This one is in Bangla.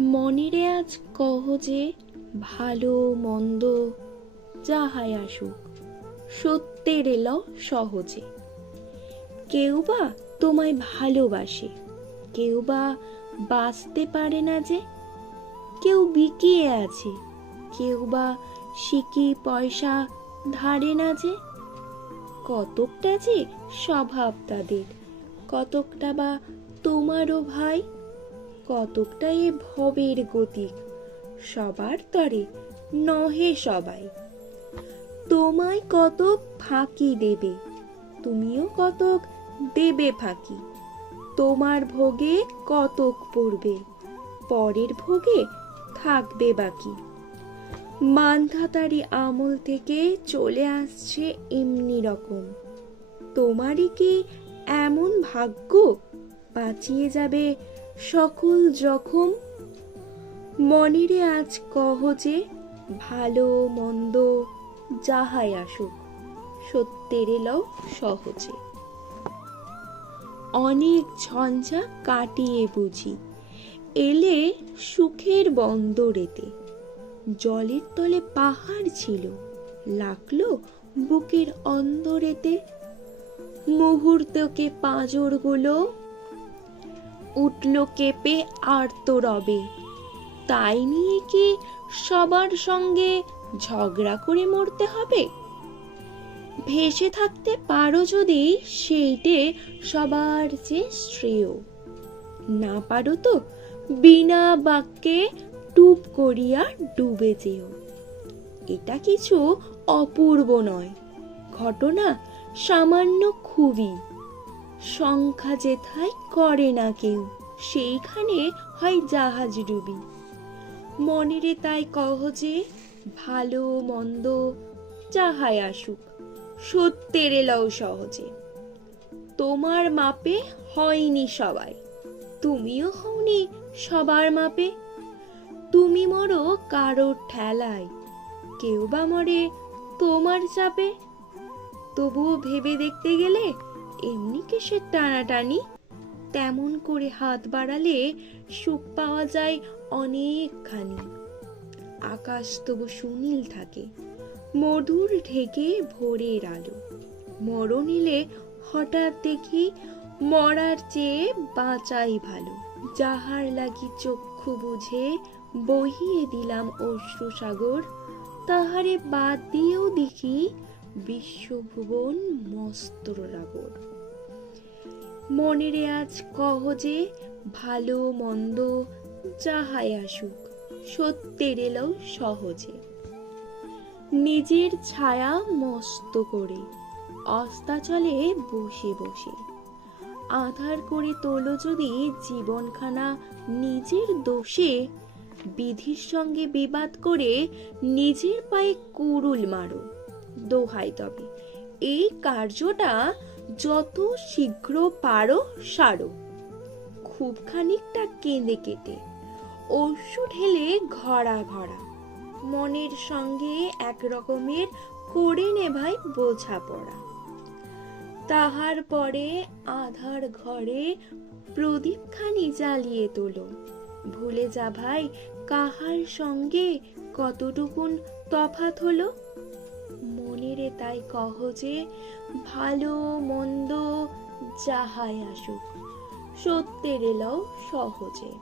মনেরে আজ কহ যে, ভালো, মন্দ, যাহাই আসুক, সত্যের এল সহজে। কেউ বা তোমায় ভালোবাসে, কেউ বা বাঁচতে পারে না যে, কেউ বিকিয়ে আছে, কেউ বা সিকি পয়সা ধারে না যে। কতকটা যে স্বভাব তাদের, কতকটা বা তোমারও ভাই কতকটা এ ভবের গতিক। সবার তরে নহে সবাই। তোমায় কতক ফাঁকি দেবে, তুমিও কতক দেবে ফাঁকি। তোমার ভোগে কতক পড়বে, পরের ভোগে থাকবে বাকি। মান্ধাতারি আমল থেকে চলে আসছে এমনি রকম। তোমারই কি এমন ভাগ্য বাঁচিয়ে যাবে সকল জখম মনেরে আজ কহ যে ভালো মন্দ যাহাই আসুক, সত্যের এলাও সহজে। অনেক ঝঞ্ঝা কাটিয়ে বুঝি, এলে সুখের বন্দরেতে। জলের তলে পাহাড় ছিল, লাগল বুকের অন্দরেতে। মুহূর্তকে পাঁজরগুলো উঠল কেঁপে আর্ত রবে। তাই নিয়ে কি সবার সঙ্গে ঝগড়া করে মরতে হবে? ভেসে থাকতে পারো যদি, সেইটে সবার যে শ্রেয়। না পারো তো, বিনা বাক্যে টুপ করিয়া ডুবে যেও। এটা কিছু অপূর্ব নয়, ঘটনা সামান্য খুবই। সংখ্যা যেথায় করে না কেউ, সেইখানে হয় জাহাজ ডুবি। মনেরে তাই কহ যে, ভালো মন্দ যাহাই আসুক, সত্যের এলাও সহজে। তোমার মাপে হয়নি সবাই, তুমিও হওনি সবার মাপে। তুমি মরো কারোর ঠেলায়, কেউ বা মরে তোমার চাপে। তবুও ভেবে দেখতে গেলে এমনি কিসের টানাটানি? তেমন করে হাত বাড়ালে সুখ পাওয়া যায় অনেকখানি। আকাশ তবু সুনীল থাকে, মধুর ঢেকে ভোরের আলো। মরণ এলে হঠাৎ দেখি মরার চেয়ে বাঁচাই ভালো। যাহার লাগি চক্ষু বুঝে বহিয়ে দিলাম অশ্রু সাগর তাহারে বাদ দিয়েও দেখি বিশ্বভুবন মস্তর রাগর মনেরে আজ কহ যে, ভালো মন্দ যাহাই আসুক, সত্যের এলেও সহজে। নিজের ছায়া মস্ত করে অস্তাচলে বসে বসে। আধার করে তোলো যদি জীবনখানা নিজের দোষে, বিধির সঙ্গে বিবাদ করে নিজের পায়ে কুরুল মারো। দোহাই তবে। এই কার্যটা যত শীঘ্র পারো সারো। খুব খানিকটা কেঁদে কেটে অশ্রু ঢেলে ঘরা ঘরা মনের সঙ্গে এক রকমের করে নেভাই বোঝা পড়া। তাহার পরে আধার ঘরে প্রদীপখানি জ্বালিয়ে তোলো। ভুলে যা ভাই, কাহার সঙ্গে কতটুকুন তফাত হলো? তাই কহ যে ভালো মন্দ যাহাই আসুক সত্যের এলাও সহজে।